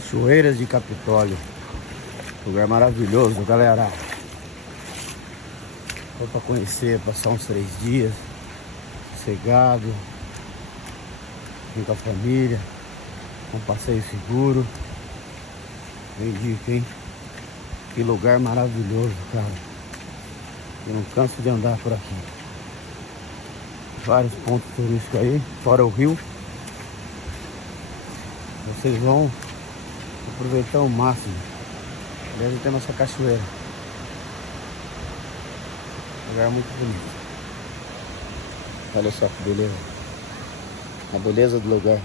Cachoeiras de Capitólio. Lugar maravilhoso, galera. Vou pra conhecer, passar uns 3 dias. Sossegado. Vim com a família. Um passeio seguro. Bem dica, hein? Que lugar maravilhoso, cara. Eu não canso de andar por aqui. Vários pontos turísticos aí, fora o rio. Vocês vão aproveitar o máximo. Deve ter nossa cachoeira. Lugar muito bonito. Olha só que beleza. A beleza do lugar.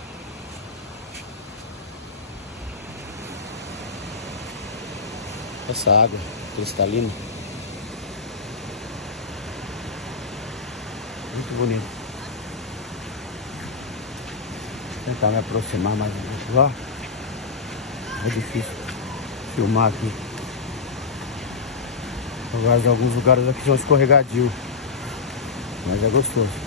Essa água cristalina. Muito bonito. Vou tentar me aproximar mais um pouco lá. É difícil filmar aqui. Alguns lugares aqui são escorregadios. Mas é gostoso.